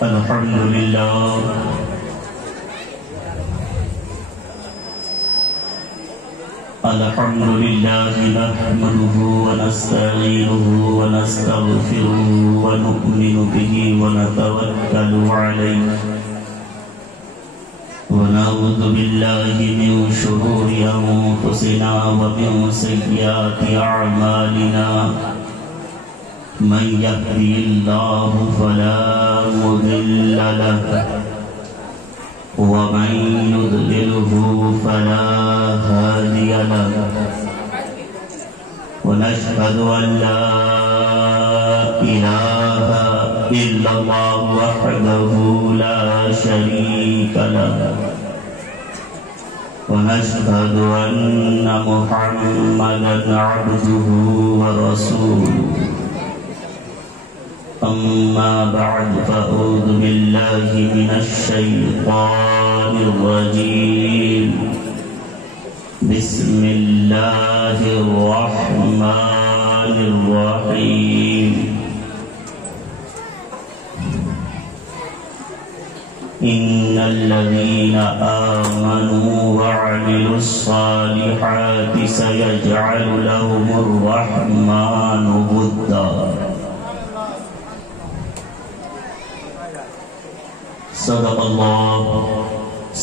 الحمدللہ نحمده ونستعينه ونستغفره ونؤمن به ونتوكل عليه ونعوذ بالله من شرور أنفسنا ومن سيئات أعمالنا من يهده الله فلا مضل له ومن يضلله فلا هادي له ونشهد أن لا إله إلا الله وحده لا شريك له ونشهد أن محمدا عبده ورسوله أما بعد فأعوذ بالله من الشيطان الرجيم بسم الله الرحمن الرحيم إن الذين آمنوا وعملوا الصالحات سيجعل لهم الرحمن ودا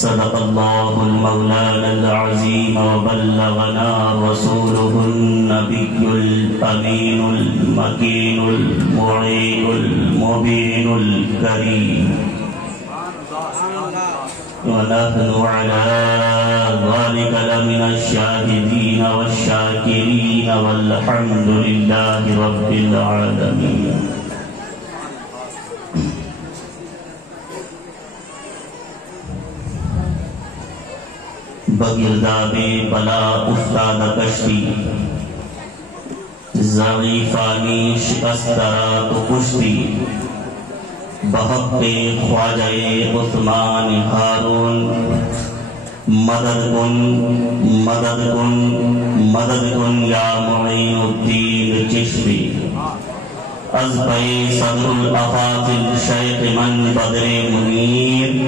صدق الله المولانا العظيم وبلغنا رسوله النبي الأمين المكين المعين المبين الكريم ونحن على ذلك لمن الشاهدين والشاكرين والحمد لله رب العالمين بگرداب بلا افتاد کشتی ضعیفانی شکست رات و کشتی بحق خواجہ عثمان ہارون مدد کن مدد کن مدد کن یا معین الدین چشتی از بے صدر الافاضل شیخ من بدر منیر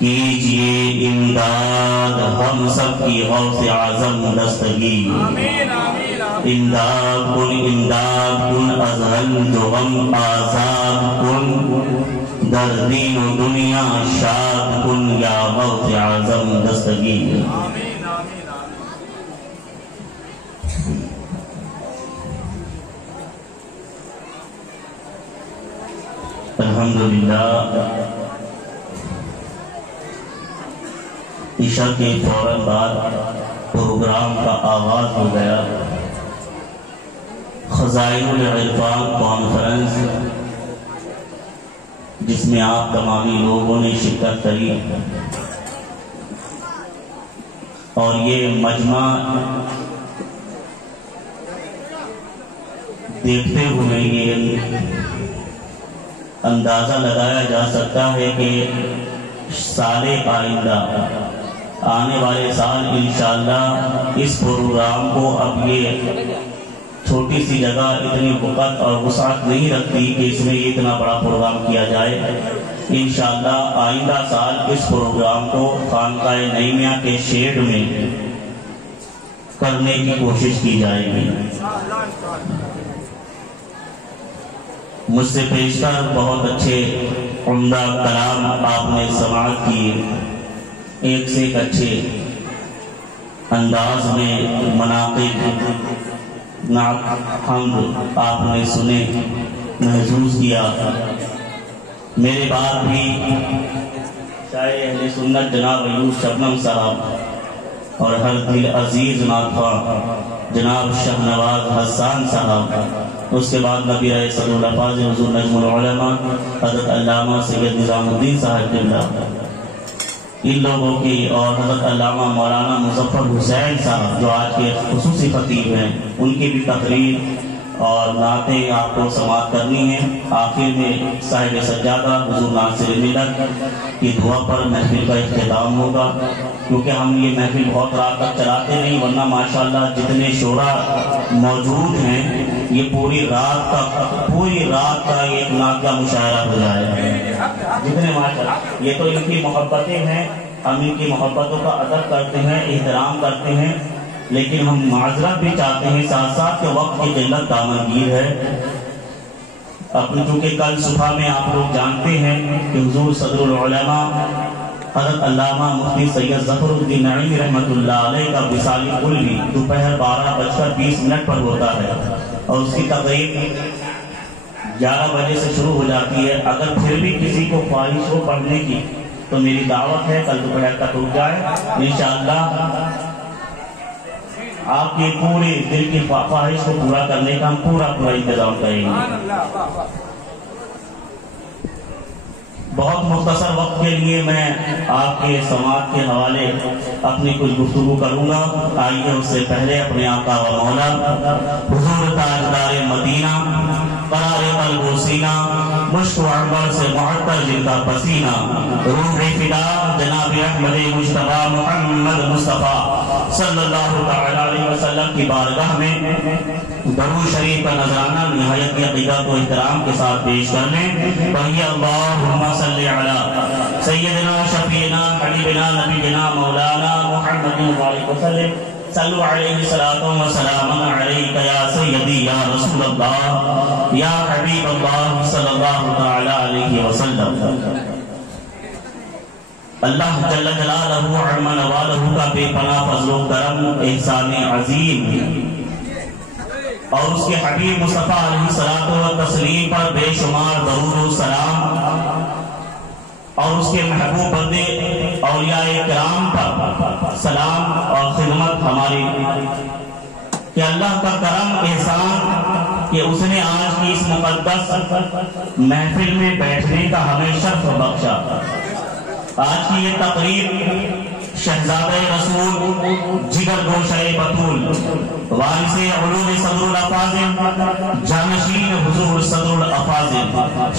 کیجئے امداد ہم سب کی غوث اعظم دستگیر امداد کن از غم جو غم آزاد کن در دین و دنیا شاد کن یا غوث اعظم دستگیر الحمدللہ عشاء کے فوراً بعد پروگرام کا آغاز ہو گیا خزائن العرفان کانفرنس جس میں آپ تمامی لوگوں نے شرکت کری اور یہ مجمع دیکھتے ہوئے یہ اندازہ لگایا جا سکتا ہے کہ سال آئندہ آنے والے سال انشاءاللہ اس پروگرام کو اب یہ چھوٹی سی جگہ اتنی وقت اور وسعت نہیں رکھتی کہ اس میں اتنا بڑا پروگرام کیا جائے انشاءاللہ آئندہ سال اس پروگرام کو خانقاہ نعیمیہ کے شیڈ میں کرنے کی کوشش کی جائے گی مجھ سے پیشتر بہت اچھے عمدہ کلام آپ نے سماعت کیے ایک سے ایک اچھے انداز میں مناقب نعت حمد آپ نے سنے محسوس کیا میرے بعد بھی شاعر اہل سنت جناب ایوب شبنم صاحب اور ہر دل عزیز ناطخواں جناب شہنواز حسان صاحب اس کے بعد نبی رئیس صلی اللہ فاضل حضور نجم العلماء حضرت علامہ سید نظام الدین صاحب قبلہ ان لوگوں کی اور حضرت علامہ مولانا مظفر حسین صاحب جو آج کے خصوصی خطیب ہیں ان کی بھی تقریر اور نعتیں آپ کو سماعت کرنی ہیں آخر میں صاحب سجادہ حضور ناصر ملت کی دعا پر محفل کا اختتام ہوگا کیونکہ ہم یہ محفل بہت رات تک چلاتے نہیں ورنہ ماشاءاللہ جتنے شعراء موجود ہیں یہ پوری رات کا ایک نعت کا مشاعرہ ہو جائے. جتنے ماشاءاللہ، یہ تو ان کی محبتیں ہیں، ہم ان کی محبتوں کا ادب کرتے ہیں، احترام کرتے ہیں، لیکن ہم معذرت بھی چاہتے ہیں ساتھ ساتھ کہ وقت کی قلت دامنگیر ہے. اپنے چونکہ کل صبح میں آپ لوگ جانتے ہیں کہ حضور صدر العلماء حضرت علامہ مفتی سید ظفر الدین نعیمی رحمۃ اللہ علیہ کا وصال قلبی دوپہر 12:20 پر ہوتا ہے، اور اس کی تقریب 11 بجے سے شروع ہو جاتی ہے. اگر پھر بھی کسی کو خواہش ہو پڑھنے کی تو میری دعوت ہے کل دوپہر تک رک جائے. انشاءاللہ آپ کی پورے دل کی خواہش کو پورا کرنے کا ہم پورا انتظام کریں گے. بہت مختصر وقت کے لیے میں آپ کے سماعت کے حوالے اپنی کچھ گفتگو کروں گا. آئیے اس سے پہلے اپنے آقا و مولا حضور تاجدار مدینہ قرار قلب و سینہ مشک و عنبر سے معطر جن کا پسینہ روح فدا جناب احمد مجتبی محمد مصطفیٰ صلی اللہ تعالی علیہ وسلم کی بارگاہ میں درود شریف کا نذرانہ نہایت عقیدت و احترام کے ساتھ پیش کر لیں. وہی اللہم صلی علی سیدنا شفیعنا حبیبنا نبینا مولانا محمد وعلیہ وسلم. صلو علیہ صلاۃ و سلام علیک یا سیدی یا رسول اللہ یا حبیب اللہ صلی اللہ تعالی علیہ وسلم. اللہ جل جلالہ عظم نوالہ کا بے پناہ فضل و کرم احسان عظیم اور اس کے حبیب مصطفیٰ علیہ الصلوۃ والتسلیم پر بے شمار درود و سلام اور اس کے محبوب بندے اولیاء کرام پر سلام اور خدمت ہماری کہ اللہ کا کرم احسان کہ اس نے آج کی اس مقدس محفل میں بیٹھنے کا ہمیں شرف بخشا. آج کی یہ تقریب شہزادہ رسول جگر گوشہ بطول وارث علوم صدر الافاضل جانشین حضور صدر الافاضل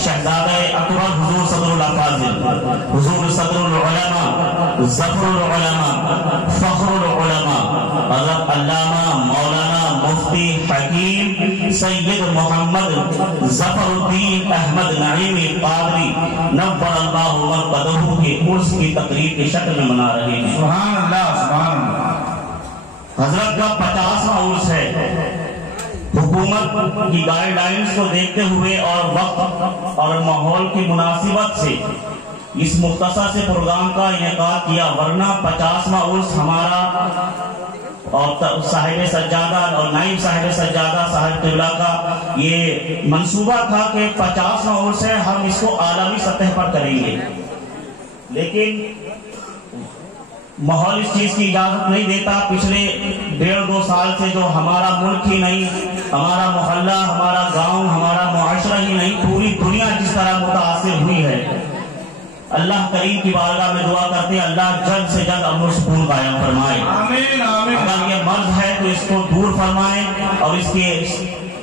شہزادہ اکبر حضور صدر الافاضل حضور صدر العلماء ظفر العلماء فخر العلماء حضرت علامہ مولانا مفتی حکیم سید محمد ظفر الدین احمد نعیمی قادری نور اللہ مرقدہ کے عرس کی تقریب کی شکل میں منا رہے ہیں. سبحان اللہ سبحان اللہ. حضرت کا 50واں عرس ہے. حکومت کی گائیڈ لائنز کو دیکھتے ہوئے اور وقت اور ماحول کی مناسبت سے اس مختصر سے پروگرام کا انعقاد کیا، ورنہ 50واں عرس ہمارا اور صاحب سجادہ اور نائب صاحب سجادہ صاحب قبلہ کا یہ منصوبہ تھا کہ 50واں عرس ہے، ہم اس کو عالمی سطح پر کریں گے، لیکن ماحول اس چیز کی اجازت نہیں دیتا. پچھلے 1.5-2 سال سے جو ہمارا ملک ہی نہیں، ہمارا محلہ، ہمارا گاؤں، ہمارا معاشرہ ہی نہیں، پوری دنیا جس طرح متاثر ہوئی ہے، اللہ کریم کی بارگاہ میں دعا کرتے ہیں اللہ جلد سے جلد امن و سکون قائم فرمائے. آمین آمین. اگر یہ مرض ہے تو اس کو دور فرمائے، اور اس کے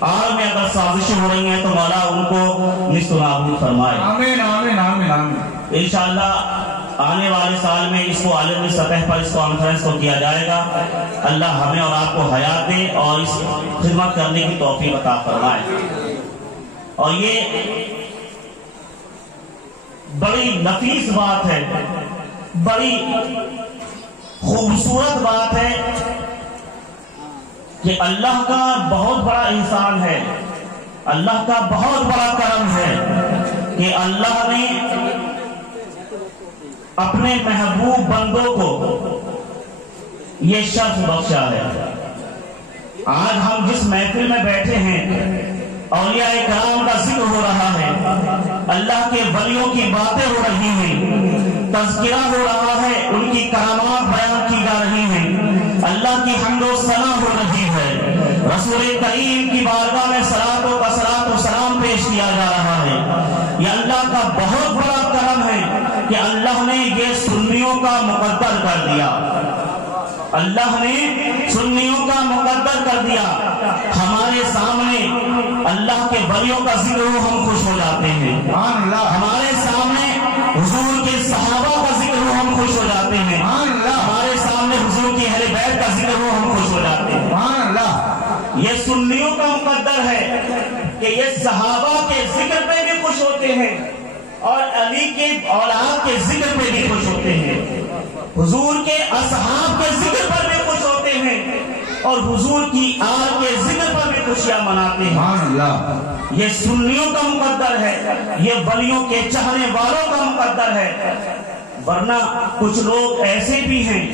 آڑ میں اگر سازشیں ہو رہی ہیں تو مولا ان کو نیست و نابود فرمائے. آمین آمین آمین آمین. انشاءاللہ آنے والے سال میں اس کو عالمی سطح پر اس کانفرنس کو کیا جائے گا. اللہ ہمیں اور آپ کو حیات دے اور اس خدمت کرنے کی توفیق عطا فرمائے. اور یہ بڑی نفیس بات ہے، بڑی خوبصورت بات ہے کہ اللہ کا بہت بڑا احسان ہے، اللہ کا بہت بڑا کرم ہے کہ اللہ نے اپنے محبوب بندوں کو یہ شرف بخشا ہے. آج ہم جس محفل میں بیٹھے ہیں اولیاء کرام کا ذکر ہو رہا ہے، اللہ کے ولیوں کی باتیں ہو رہی ہیں، تذکرہ ہو رہا ہے، ان کی کرامات بیان کی جا رہی ہیں، اللہ کی حمد و ثنا ہو رہی ہے، رسول کریم کی بارگاہ میں صلاۃ و سلام پیش کیا جا رہا ہے. یہ اللہ کا بہت بڑا کرم ہے کہ اللہ نے یہ سنیوں کا مقدر کر دیا، اللہ نے سنیوں کا مقدر کر دیا. ہمارے سامنے اللہ کے ولیوں کا ذکر ہو ہم خوش ہو جاتے ہیں، ہمارے سامنے حضور کے صحابہ کا ذکر ہو ہم خوش ہو جاتے ہیں، ہمارے سامنے حضور کی اہل بیت کا ذکر ہو ہم خوش ہو جاتے ہیں. یہ سنیوں کا مقدر ہے کہ یہ صحابہ کے ذکر پہ بھی خوش ہوتے ہیں اور علی کے اولاد کے ذکر پہ بھی خوش ہوتے ہیں، حضور کے اصحاب کے ذکر پر بھی خوش ہوتے ہیں اور حضور کی آل کے ذکر پر بھی خوشیاں مناتے ہیں۔ سبحان اللہ۔ یہ سنیوں کا مقدر ہے، یہ ولیوں کے چاہنے والوں کا مقدر ہے۔ ورنہ کچھ لوگ ایسے بھی ہیں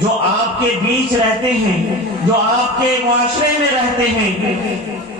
جو آپ کے بیچ رہتے ہیں، جو آپ کے معاشرے میں رہتے ہیں،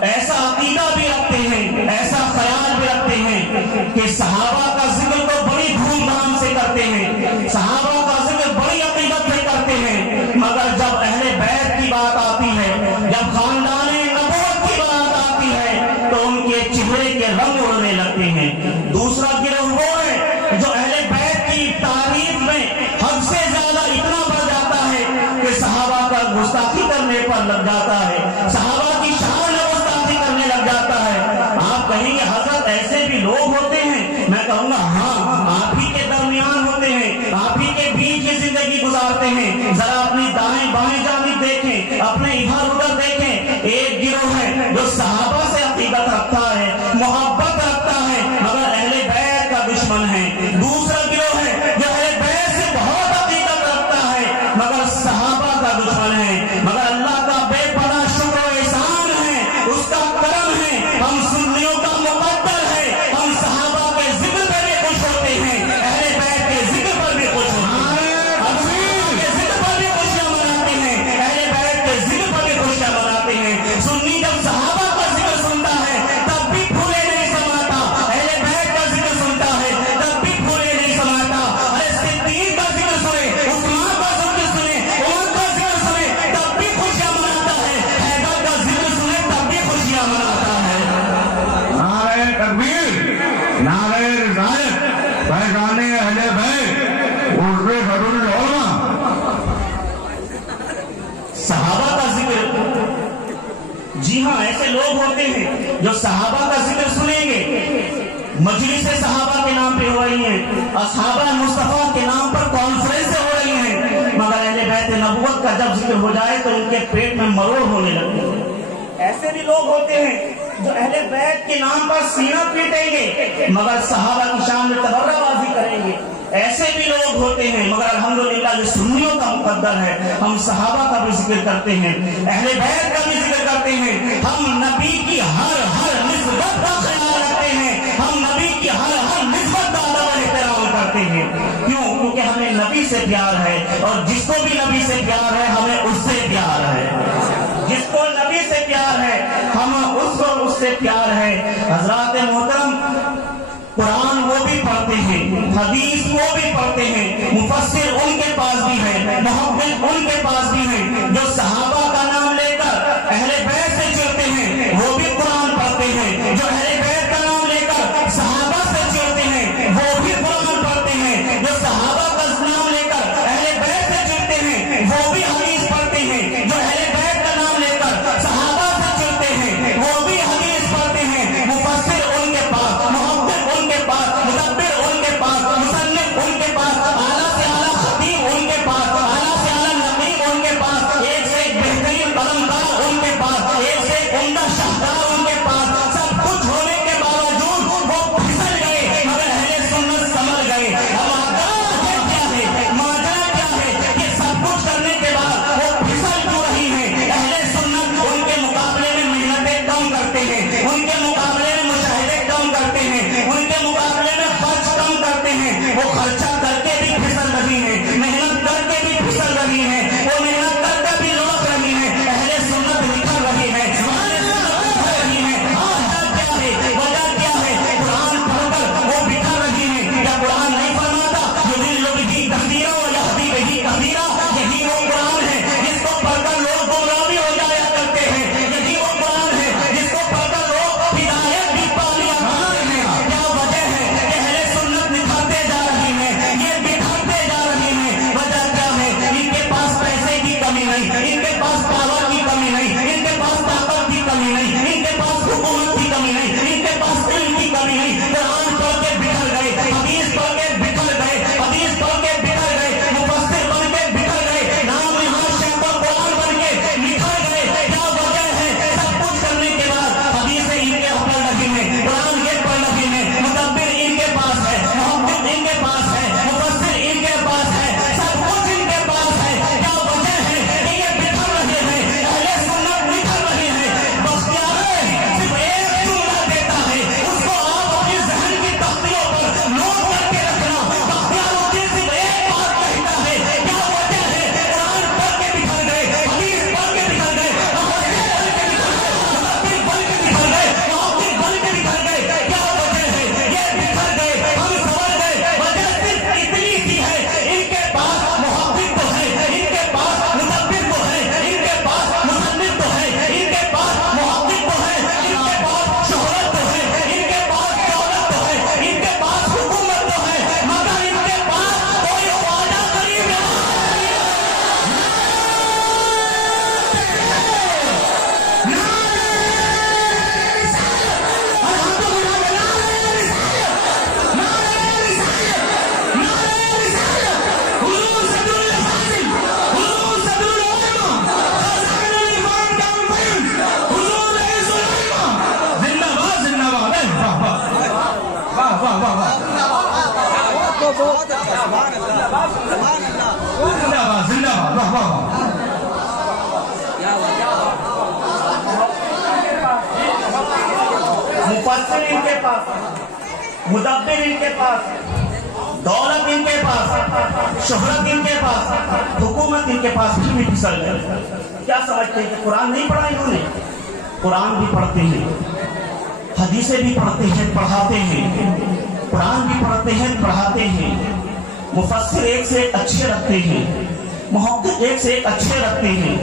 ایسا عقیدہ بھی رکھتے ہیں، ایسا خیال بھی رکھتے ہیں کہ صحابہ کا ذکر تو بڑی دھوم دھام سے کرتے ہیں، صحابہ کا ذکر بڑی عقیدت سے کرتے ہیں، مگر جب اہل بیت کی بات آتی ہے، جب خاندان نبوت کی بات آتی ہے تو ان کے چہرے کے رنگ اڑنے لگتے ہیں۔ دوسرا گروہ وہ ہے جو اہل بیت کی تعریف میں حد سے زیادہ اتنا بڑھ جاتا ہے کہ صحابہ کا گستاخی کرنے پر لگ جاتا ہے، صحابہ کی شان میں گستاخی کرنے لگ جاتا ہے۔ آپ کہیں گے حضرت ایسے بھی لوگ ہوتے ہیں، میں کہوں گا ہاں، آپ ہی کے درمیان ہوتے ہیں، آپ ہی کے بیچ کی زندگی گزارتے ہیں۔ ذرا اپنی دائیں بائیں جانب دیکھیں، اپنے ادھر ادھر دیکھیں۔ ایک گروہ ہے جو صحابہ سے عقیدت رکھتا ہے، محبت رکھتا ہے، مگر اہل بیت کا دشمن ہے۔ دوسرا گروہ ہے جو اہل بیت سے بہت عقیدت رکھتا ہے مگر صحابہ کا دشمن ہے۔ مگر اللہ کا بے پناہ شکر و احسان ہے، اس کا کرم ہے، ہم سنیوں کا مقدر ہے، ہم صحابہ کے ذکر پر بھی خوش ہوتے ہیں، اہل بیت کے ذکر پر بھی خوش ہوتے ہیں، ہم صحابہ کے ذکر پر بھی خوشیاں مناتے ہیں، اہل بیت کے ذکر پر بھی خوشیاں مناتے ہیں۔ سنی جب صحابہ کا ذکر سنتا ہے تب بھی پھولے نہیں سماتا، اہل بیت کا ذکر سنتا ہے تب بھی پھولے نہیں سماتا۔ ارے صدیق کا ذکر سنے، عثمان کا ذکر سنے، عمر کا ذکر سنے تب بھی خوشیاں مناتا ہے، حیدر کا ذکر سنے تب بھی خوشیاں مناتا ہے۔ نعرہ تکبیر، نعرہ رسالت، فیضان اہل بیت، عرف خطر العلماء۔ صحابہ کا ذکر، جی ہاں، ایسے لوگ ہوتے ہیں جو صحابہ کا ذکر سنیں گے، مجلس صحابہ کے نام پہ ہو رہی ہیں، اصحابہ مصطفیٰ کے نام پر کانفرنسیں ہو رہی ہیں، مگر اہل بیت نبوت کا جب ذکر ہو جائے تو ان کے پیٹ میں مروڑ ہونے لگتے ہیں۔ ایسے بھی لوگ ہوتے ہیں جو اہل بیت کے نام پر سینہ پیٹیں گے مگر صحابہ کی شان میں تبرہ بازی کریں گے۔ ایسے بھی لوگ ہوتے ہیں، مگر الحمدللہ یہ سنیوں کا مقدر ہے، ہم صحابہ کا بھی ذکر کرتے ہیں، اہل بیت کا بھی ذکر کرتے ہیں، ہم نبی کی ہر نسبت کا خیال رکھتے ہیں، ہم نبی کی ہر نسبت کا ادب و احترام کرتے ہیں۔ کیوں؟ کیونکہ ہمیں نبی سے پیار ہے، اور جس کو بھی نبی سے پیار ہے ہمیں اس سے پیار ہے، جس کو نبی سے پیار ہے ہم اس سے پیار ہے۔ حضرات محترم، قرآن وہ بھی پڑھتے ہیں، حدیث وہ بھی پڑھتے ہیں، مفسر ان کے پاس بھی ہیں، محقق ان کے پاس بھی ہیں، جو صحابہ کا نام لے کر اہل بیت سے چڑھتے ہیں وہ بھی قرآن پڑھتے ہیں، جو اہل بیت کا نام لے کر صحابہ سے چڑھتے ہیں وہ بھی قرآن پڑھتے ہیں، جو صحابہ کا نام لے کر اہل بیت سے چڑھتے ہیں وہ بھی حدیث پڑھتے ہیں، جو اہل بیت کا نام لے کر صحابہ سے چڑھتے ہیں وہ بھی حدیث پڑھتے ہیں۔ مفسر ان کے پاس، محقق ان کے پاس، مدبر ان کے پاس، مصنف ان کے پاس، اعلیٰ سے اعلیٰ خطیب ان کے پاس، اعلیٰ سے اعلیٰ نقیب ان کے پاس، زندہ باد واہ واہ واہ مفسر ان کے پاس، مدبر ان کے پاس، دولت ان کے پاس، شہرت ان کے پاس، حکومت ان کے پاس، بھی پھسل گئے۔ کیا سمجھتے ہیں کہ قرآن نہیں پڑھا انہوں نے؟ قرآن بھی پڑھتے ہیں، حدیثیں بھی پڑھتے ہیں، پڑھاتے ہیں، قرآن بھی پڑھتے ہیں، پڑھاتے ہیں، مفسر ایک سے ایک اچھے رکھتے ہیں، محقق ایک سے ایک اچھے رکھتے ہیں،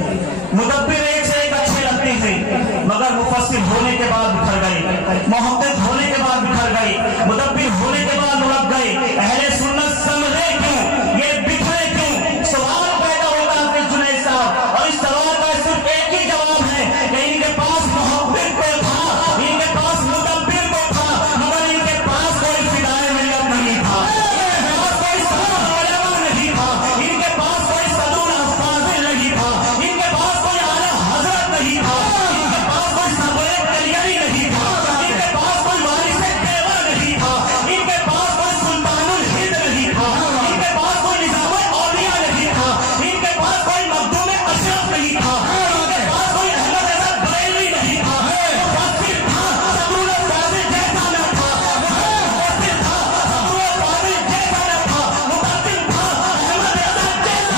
مدبر ایک سے ایک اچھے رکھتے ہیں، مگر مفسر ہونے کے بعد بکھر گئے، محقق ہونے کے بعد بکھر گئے، مدبر ہونے کے بعد الگ گئے۔ اہل سنت سمجھے کیوں؟ یہ بکھرے کیوں؟ سوال پیدا ہوتا ہے جنید صاحب، اور اس سوال کا صرف ایک ہی جواب ہے کہ ان کے پاس محقق کو تھا، ان کے پاس مدبر کو تھا، مگر ان کے پاس کوئی فدائے ملت نہیں تھا، ان کے پاس کوئی صدر علماء نہیں تھا، ان کے پاس کوئی صدور افاضل نہیں تھا، ان کے پاس کوئی اعلیٰ حضرت نہیں تھا، ان کے پاس کوئی صبر کلیری نہیں تھا، ان کے پاس کوئی وارث پیغمبر نہیں تھا، ان کے پاس کوئی سلطان الہند نہیں تھا، ان کے پاس کوئی نظام الاولیاء نہیں تھا، ان کے پاس کوئی مخدوم اشرف نہیں تھا، ان کے پاس کوئی احمد رضا بریلوی نہیں تھا، مفسر تھا صدور الفاضل جیسا نہ تھا، مفسر تھا صدور الفاضل جیسا نہ تھا، مفسر تھا احمد رضا جیسا۔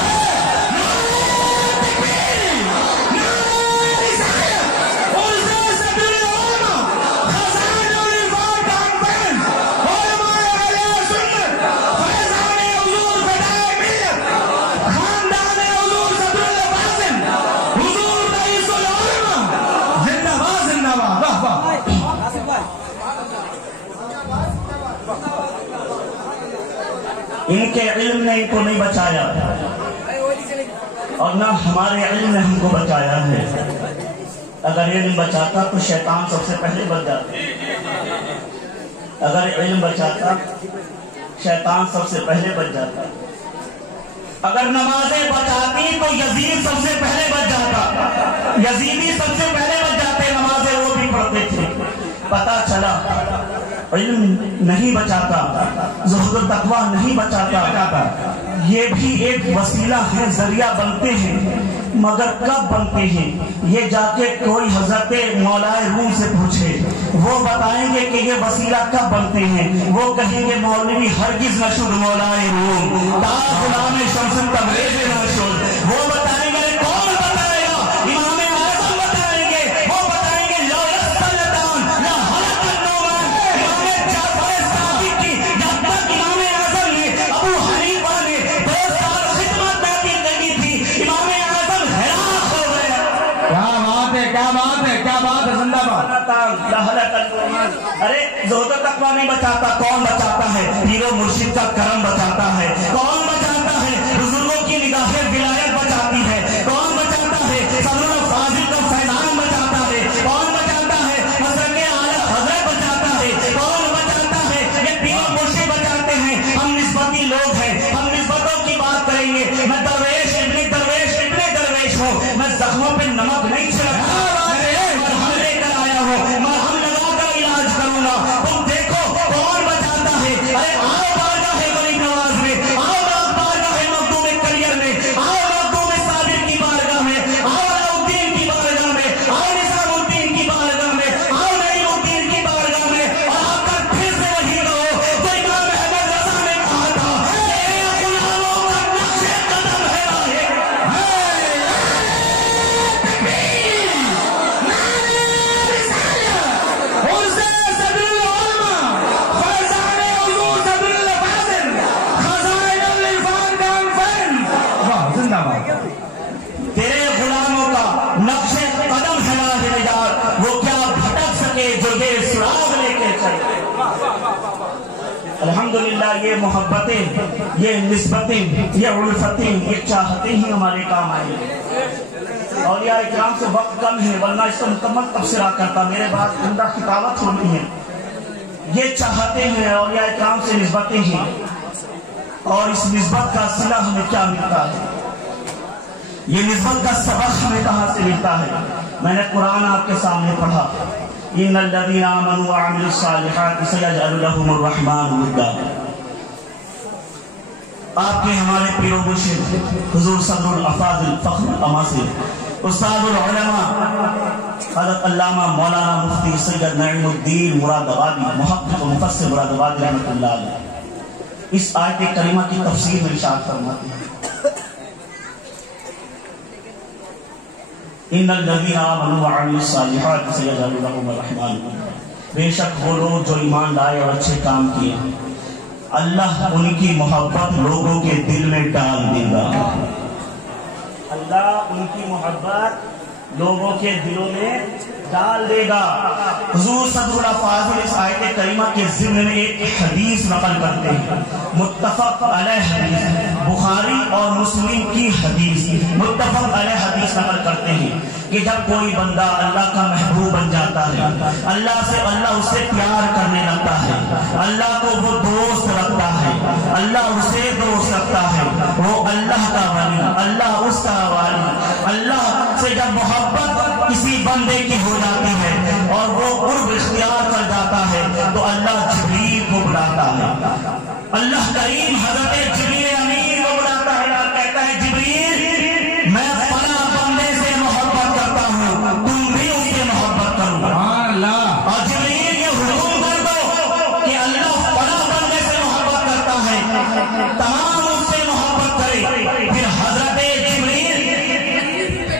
زندہ باد زندہ باد واہ واہ ان کے علم نے ان کو نہیں بچایا، اور نہ ہمارے علم نے ہم کو بچایا ہے۔ اگر علم بچاتا تو شیطان سب سے پہلے بچ جاتا، اگر علم بچاتا شیطان سب سے پہلے بچ جاتا، اگر نمازیں بچاتی تو یزید سب سے پہلے بچ جاتا، یزیدی سب سے پہلے بچ جاتے، نمازیں وہ بھی پڑھتے تھے۔ پتا چلا علم نہیں بچاتا، زہد و تقویٰ نہیں بچاتا، یہ بھی ایک وسیلہ ہے، ذریعہ بنتے ہیں، مگر کب بنتے ہیں؟ یہ جا کے کوئی حضرت مولائے روم سے پوچھے، وہ بتائیں گے کہ یہ وسیلہ کب بنتے ہیں۔ وہ کہیں گے مولوی ہرگز نہ شد مولائے روم، تا غلام شمس تبریز نہ شد۔ وہ بتائیں گے، کون بتائے گا؟ امام اعظم بتائیں گے، وہ بتائیں گے لو یسلطان لا حلق النومان، امام جعفر صادق کی جب تک امام اعظم نے ابو حنیفہ نے 2 سال خدمت باقی لگی تھی، امام اعظم حیران ہو گئے۔ کیا بات ہے کیا بات ہے کیا بات ہے زندہ باد لا حلق النومان۔ ارے زہد و تقویٰ نہیں بچاتا، کون بچاتا ہے؟ پیر و مرشد کا کرم بچاتا ہے۔ کون بچاتا ہے؟ بزرگوں کی نگاہ ولایت بچاتی ہے۔ کون بچاتا ہے؟ صدر الفاضل کا فیضان بچاتا ہے۔ کون بچاتا ہے؟ حضرت اعلیٰ حضرت بچاتا ہے۔ کون بچاتا ہے؟ یہ پیر و مرشد بچاتے ہیں۔ ہم نسبتی لوگ ہیں، ہم نسبتوں کی بات کریں گے۔ میں درویش ابن درویش ہوں، میں زخموں پہ نمک نہیں چھڑکتا، مرہم لے کر آیا ہوں، مرہم لگا کر علاج کروں گا۔ تم دیکھو کون بچاتا ہے۔ ارے آؤ بارگاہ غریب نواز میں، آؤ بارگاہ مخدوم کلیئر میں، آؤ مخدوم صابر کی بارگاہ میں، آؤ علاؤالدین کی بارگاہ میں، آؤ نظام الدین کی بارگاہ میں، آؤ نعیم الدین کی بارگاہ میں، اور آ کر پھر سے وہی کہو جو امام احمد رضا نے کہا تھا، اے غلاموں کا نقش قدم ہے راہ۔ تیرے غلاموں کا نقش قدم ہے راہ نجات، وہ کیا بھٹک سکے جو یہ سراغ لے کے چلے۔ الحمدللہ یہ محبتیں، یہ نسبتیں، یہ الفتیں، یہ چاہتیں ہی ہمارے کام آئی۔ اولیاء اکرام سے وقت کم ہے، ورنہ اس کا مکمل تبصرہ کرتا، میرے بعد عمدہ خطابت ہونی ہے۔ یہ چاہتے ہیں، اولیاء اکرام سے نسبتیں ہیں، اور اس نسبت کا صلہ ہمیں کیا ملتا ہے؟ یہ نسبت کا سبق ہمیں کہاں سے ملتا ہے؟ میں نے قرآن آپ کے سامنے پڑھا، ان الذین آمنوا وعملوا الصالحات سیجعل لهم الرحمن ودا۔ آپ کے ہمارے پیر و مرشد حضور صدر الافاضل فخر الاماثل استاد العلماء حضرت علامہ مولانا مفتی سید نعیم الدین مراد آبادی محقق و مفسر مراد آبادی رحمۃ اللہ علیہ اس آیت کریمہ کی تفسیر میں ارشاد فرماتے ہیں ان الذین آمنوا وعملوا الصالحات سیجعل لهم الرحمن بے شک وہ لوگ جو ایمان لائے اور اچھے کام کیے اللہ ان کی محبت لوگوں کے دل میں ڈال دے گا اللہ ان کی محبت لوگوں کے دلوں میں ڈال دے گا حضور صدر الافاضل اس آیت کریمہ کے ضمن میں ایک حدیث نقل کرتے ہیں متفق علیہ حدیث بخاری اور مسلم کی حدیث متفق علیہ حدیث نقل کرتے ہیں کہ جب کوئی بندہ اللہ کا محبوب بن جاتا ہے اللہ اس سے پیار کرنے لگتا ہے اللہ کو وہ دوست رکھتا ہے اللہ اسے دوست رکھتا ہے وہ اللہ کا ولی اللہ اس کا والی اللہ سے جب محبت کسی بندے کی ہو جاتی ہے اور وہ قرب اختیار کر جاتا ہے تو اللہ جبریل کو بلاتا ہے اللہ کریم حضرت جبریل امین کو بلاتا ہے اور کہتا ہے جبریل میں فلاں بندے سے محبت کرتا ہوں تم بھی اس سے محبت کرو اور جبریل یہ حکم کر دو کہ اللہ فلاں بندے سے محبت کرتا ہے تمام اس سے محبت کرے پھر حضرت جبریل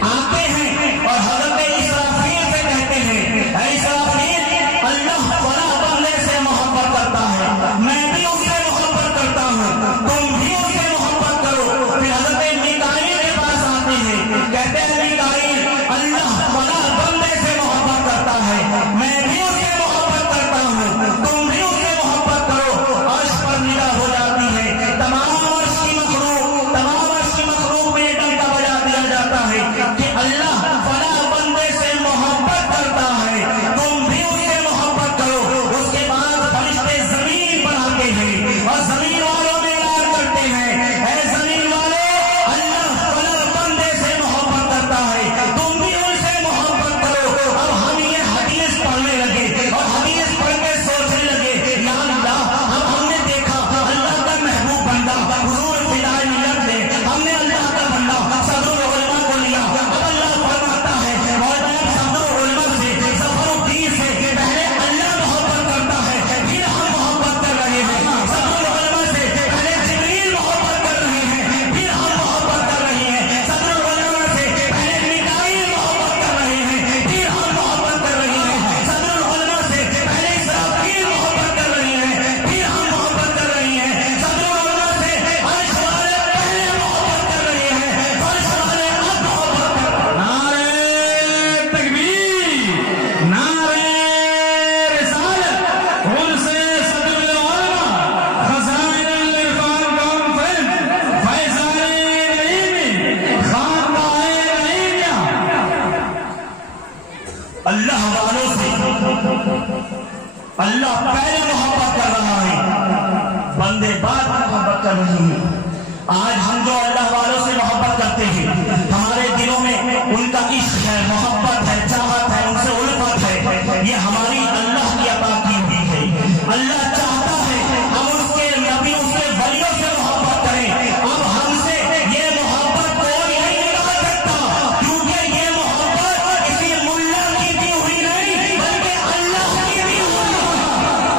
آتے ہیں اور حضرت اسرافیل سے کہتے ہیں اے اسرافیل اللہ فلاں بندے سے محبت کرتا ہے میں بھی اس سے محبت کرتا ہوں تم بھی اس سے محبت کرو پھر حضرت میکائیل کے پاس آتے ہیں کہتے ہیں میکائیل اللہ فلاں بندے سے محبت کرتا ہے میں بھی اس سے محبت کرتا ہوں تم بھی اس سے محبت کرو عرش پر نگاہ ہو جاتی ہے تمام عرش کی مخلوق میں ڈنکا بجا دیا جاتا ہے کہ اللہ فلاں بندے سے محبت کرتا ہے تم بھی اس سے محبت کرو اس کے بعد فرشتے زمین پر آتے ہیں اور زمین والوں میں اعلان کرتے ہیں اے زمین والے اللہ فلاں بندے سے محبت کرتا ہے تم بھی ان سے محبت کرو اب ہم یہ حدیث پڑھنے لگے اور حدیث پڑھ کے سوچنے لگے یا اللہ اب ہم نے دیکھا اللہ کا محبوب بندہ حضور فدائے ملت نے ہم نے اللہ کا بندہ صدر العلماء کو لیا اب اللہ فرماتا ہے مولانا صدر العلماء سے ظفر الدین سے پہلے اللہ محبت کرتا ہے پھر ہم محبت کر رہے ہیں صدر العلماء سے پہلے جبریل محبت کر رہے ہیں پھر ہم محبت کر رہے ہیں صدر العلماء سے پہلے میکائیل محبت کر رہے ہیں پھر ہم محبت کر رہے ہیں صدر العلماء سے پہلے اسرافیل محبت کر رہے ہیں پھر ہم محبت کر رہے ہیں صدر العلماء سے عرش والے پہلے محبت کر رہے ہیں فرش والے اب محبت کر رہے ہیں نعرہ تکبیر نعرہ رسالت ان سے صدر العلماء خزائن العرفان کانفرنس فیضان نعیمی خانقاہ نعیمیہ اللہ والوں سے اللہ پہلے محبت کر رہا ہے بندے بعد محبت کر رہے ہیں آج ہم جو اللہ والوں سے محبت کرتے ہیں ہمارے دلوں میں ان کا عشق ہے محبت ہے چاہت ہے ان سے الفت ہے یہ ہماری اللہ کی عطا کی ہوئی ہے اللہ چاہتا ہے ہم اس کے نبی اس کے ولیوں سے محبت کریں اب ہم سے یہ محبت کوئی نہیں نکال سکتا کیونکہ یہ محبت کسی ملا کی دی ہوئی نہیں بلکہ اللہ کی دی ہوئی ہے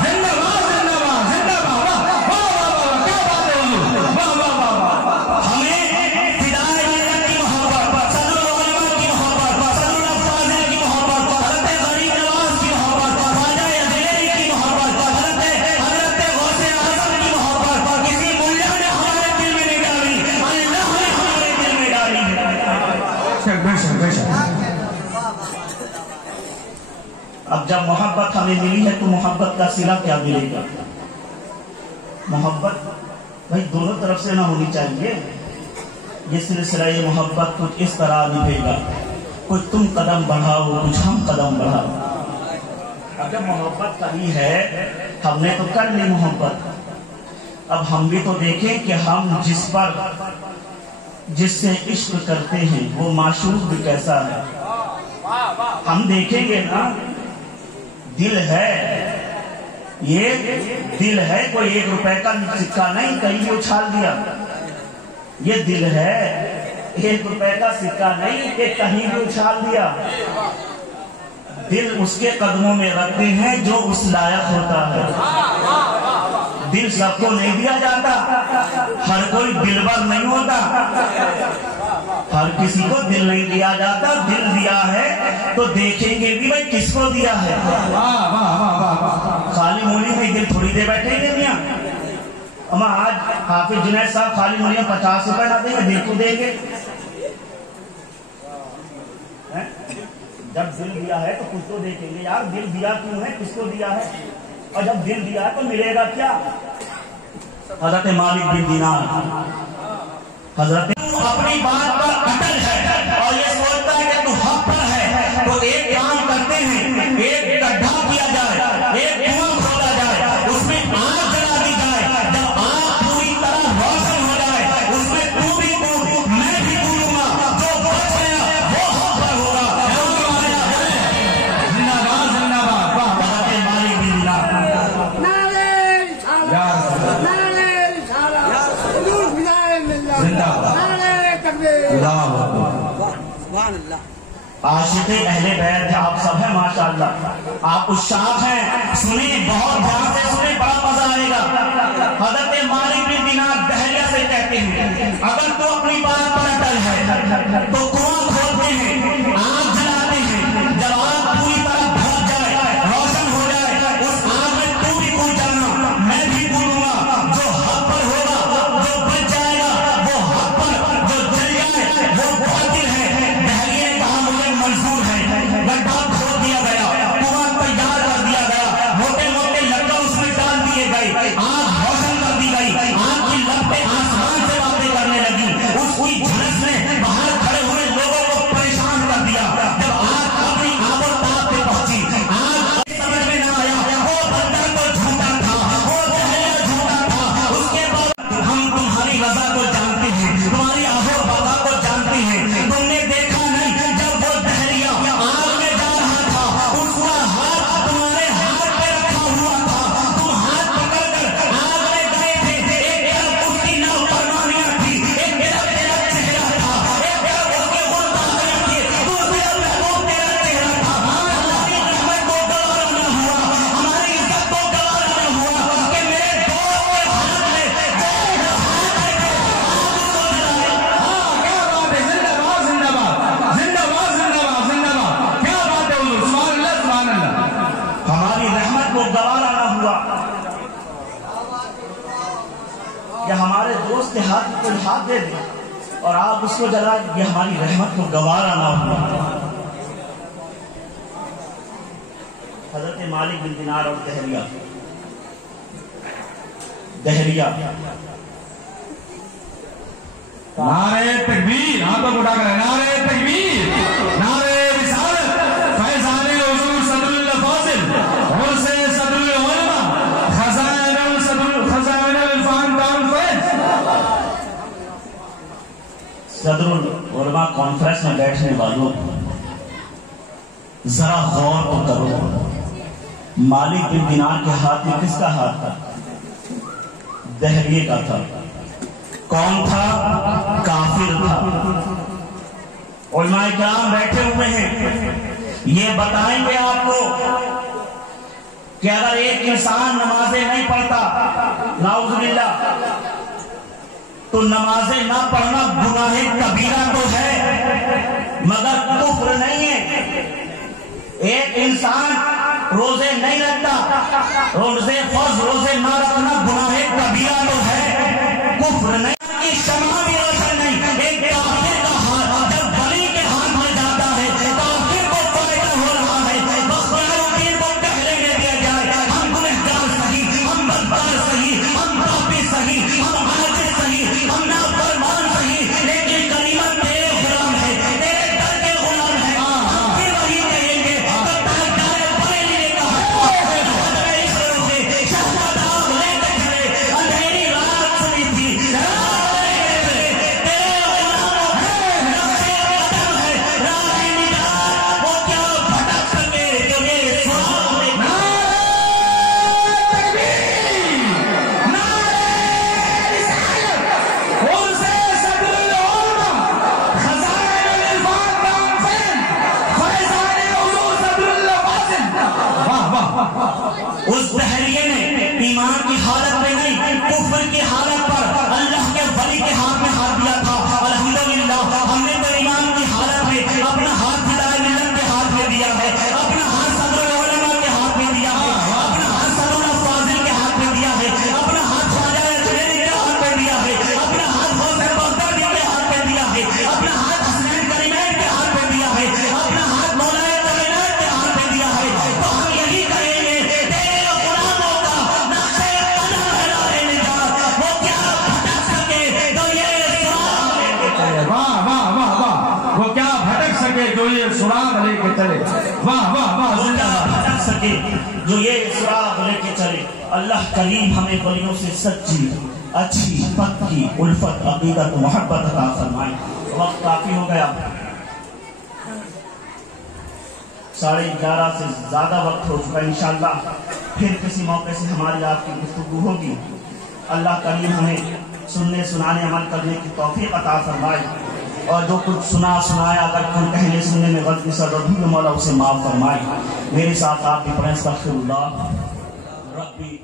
زندہ باد زندہ باد زندہ باد واہ واہ واہ کیا بات ہے حضور واہ واہ واہ واہ ہمیں فدائے ملت کی محبت صدر العلماء کی محبت صدر الافاضل کی محبت حضرت غریب نواز کی محبت خواجہ اجلیری کی محبت حضرت غوث اعظم کی محبت کسی ملا نے ہمارے دل میں نہیں ڈالی اللہ نے ہمارے دل میں ڈالی ہے بے شک بے شک اب جب محبت ہمیں ملی ہے تو محبت کا صلہ کیا ملے گا محبت بھائی دونوں طرف سے نہ ہونی چاہیے یہ سلسلہ یہ محبت کچھ اس طرح نبھے گا کچھ تم قدم بڑھاؤ کچھ ہم قدم بڑھاؤ اب جب محبت کری ہے ہم نے تو کر لی محبت اب ہم بھی تو دیکھیں کہ ہم جس سے عشق کرتے ہیں وہ معشوق بھی کیسا ہے ہم دیکھیں گے نا دل ہے یہ دل ہے کوئی 1 روپے کا سکہ نہیں کہیں بھی اچھال دیا یہ دل ہے، 1 روپے کا سکہ نہیں کہ کہیں بھی اچھال دیا. دل اس کے قدموں میں رکھتے ہیں جو اس لائق ہوتا ہے. دل سب کو نہیں دیا جاتا، ہر کوئی دلبر نہیں ہوتا، ہر کسی کو دل نہیں دیا جاتا. دل دیا ہے تو دیکھیں گے بھی بھائی کس کو دیا ہے. خالی مولی میں دل تھوڑی دے بیٹھیں گے میاں. اما آج حافظ جنید صاحب خالی مولی میں 50 روپے نہ دیں گے، دل کو دیں گے. جب دل دیا ہے تو کچھ تو دیکھیں گے یار، دل دیا کیوں ہے، کس کو دیا ہے، اور جب دل دیا ہے تو ملے گا کیا. حضرت مالک بن دینار حضرت اپنی بات پر اٹل ہے اور یہ سوچتا ہے کہ تو حق پر ہے. تو ایک کام کرتے ہیں، ایک گڈھا کیا جائے، ایک کنواں کھودا جائے، اس میں آگ جلا دی جائے. جب آگ پوری طرح روشن ہو جائے اس میں تو بھی کود، میں بھی کودوں گا، جو بچ گیا وہ حق پر ہوگا. عاشق اہل بیت آپ سب ہیں ماشاءاللہ، آپ عشاق ہیں. سنیں بہت دھیان سے سنیں، بڑا مزہ آئے گا. حضرت مالک بن دینار دہلیہ سے کہتے ہیں اگر تو اپنی بات پر اٹل ہے تو کنواں کھودتے ہیں، آگ جلاتے ہیں. جب آگ پوری طرح بھر جائے، روشن ہو جائے، اس آگ میں تو بھی کود جانا، میں بھی کودوں گا. جو حق پر ہوگا، جو بچ جائے گا وہ حق پر، جو جل جائے وہ باطل ہے. دہلیہ نے کہا مجھے منظور ہے. گڈھا کھود دیا گیا، کنواں تیار کر دیا گیا، موٹے موٹے لکڑ اس میں ڈال دیے گئے، آگ روشن کر دی گئی. آگ کی لپٹیں آسمان سے باتیں کرنے لگی. اس کی جھلس نے باہر کھڑے ہوئے لوگوں کو پریشان کر دیا. جب آگ اپنی آب و تاب پہ پہنچی، آگ سمجھ میں نہ آیا وہ بندر تو جھوٹا تھا، وہ دہلیہ جھوٹا تھا. اس کے بعد ہم تمہاری رضا کو جانتے ہیں، تمہاری آب و بابا کو جانتے ہیں. تم نے دیکھا نہیں جب وہ دہلیہ آگ میں جا رہا تھا، اس کا ہاتھ تمہارے ہاتھ پہ رکھا ہوا تھا. تم ہاتھ پکڑ کر آگ میں گئے تھے. ایک طرف اس کی نافرمانیاں تھی، ایک طرف تیرا چہرہ تھا، ایک طرف اس کے غلطانیاں تھی، دوسری طرف وہ تیرا چہرہ تھا. ہماری رحمت کو گوارا نہ ہوا، ہماری عزت کو گوارا نہ ہوا کہ میرے دوست کے ہاتھ میں ہماری رحمت کو گوارا نہ ہوا کہ ہمارے دوست کے ہاتھ کو ہاتھ دے دیں اور آپ اس کو جلا. یہ ہماری رحمت کو گوارا نہ ہوا. حضرت مالک بن دینار اور دہلیہ نعرے تکبیر، ہاتھوں کو اٹھا کر نعرے تکبیر، نعرے رسالت، فیضان حضور صدر الفاضل، عرس صدر العلماء، خزائن الفان کانفرنس. صدر العلماء کانفرنس میں بیٹھنے والوں ذرا غور تو کرو. مالک بن دینار کے ہاتھ میں کس کا ہاتھ تھا؟ دہلیے کا تھا. کون تھا؟ کافر تھا. علماء کرام بیٹھے ہوئے ہیں، یہ بتائیں گے آپ کو کہ اگر ایک انسان نمازیں نہیں پڑھتا نعوذ باللہ تو نمازیں نہ پڑھنا گناہ کبیرہ تو ہے مگر کفر نہیں ہے. ایک انسان روزے نہیں رکھتا، روزے فرض روزے نہ رکھنا گناہ کبیرہ تو ہے، کفر نہیں. شمع بھی روشن نہیں. ایک کافر کا ہاتھ جب ولی کے ہاتھ میں جاتا ہے کافر کو فائدہ ہو رہا ہے. بختیار الدین کو پہلے میں دیا جائے، ہم گنہگار صحیح، ہم بدکار صحیح، ہم پاپی صحیح، ہم عاجز صحیح، ہم نافرمان صحیح، لیکن کلمہ تیرے غلام ہے، تیرے در کے غلام ہے. ہم پھر وہی کہیں گے تاجدار بریلی نے کہا شہزادہ لے کے کھڑے اندھیری رات سنی تھی. اس بحریے نے ایمان کی حالت میں نہیں کفر کی حالت پر اللہ کے ولی کے ہاتھ میں ہاتھ دیا تھا. الحمدللہ ہم نے تو ایمان کی حالت میں اپنا ہاتھ ہدایت ملت کے ہاتھ میں دیا ہے, اپنا ہاتھ صدر العلماء کے ہاتھ میں دیا ہے, اپنا ہاتھ صدر الفاضل کے ہاتھ میں دیا ہے, اپنا ہاتھ خواجہ اجمیری کے ہاتھ میں دیا ہے, اپنا ہاتھ غوث بغدادی کے ہاتھ میں دیا ہے, اپنا ہاتھ حسنین کریمین کے ہاتھ میں دیا ہے, اپنا ہاتھ مولانا کائنات کے ہاتھ میں دیا ہے. تو ہم یہی کہیں گے تیرے غلاموں کا نقشے قدم ہے راہ نجات, وہ کیا بھٹک سکے تو یہ سراغ لے کے چلے. واہ واہ واہ واہ, وہ کیا بھٹک سکے جو یہ سراغ لے کے چلے. واہ واہ واہ, وہ زندہ کیا باد. بھٹک سکے جو یہ سراغ لے کے چلے. اللہ کریم ہمیں ولیوں سے سچی اچھی پکی الفت عقیدت محبت عطا فرمائے. وقت کافی ہو گیا, 11:30 سے زیادہ وقت ہو چکا. انشاءاللہ پھر کسی موقع سے ہماری آپ کی گفتگو ہوگی. اللہ کریم ہمیں سننے سنانے عمل کرنے کی توفیق عطا فرمائے, اور جو کچھ سنایا اگر کوئی کہنے سننے میں غلطی سے ربی مولا اسے معاف فرمائے. میرے ساتھ آپ بھی پڑھیں استغفر اللہ ربی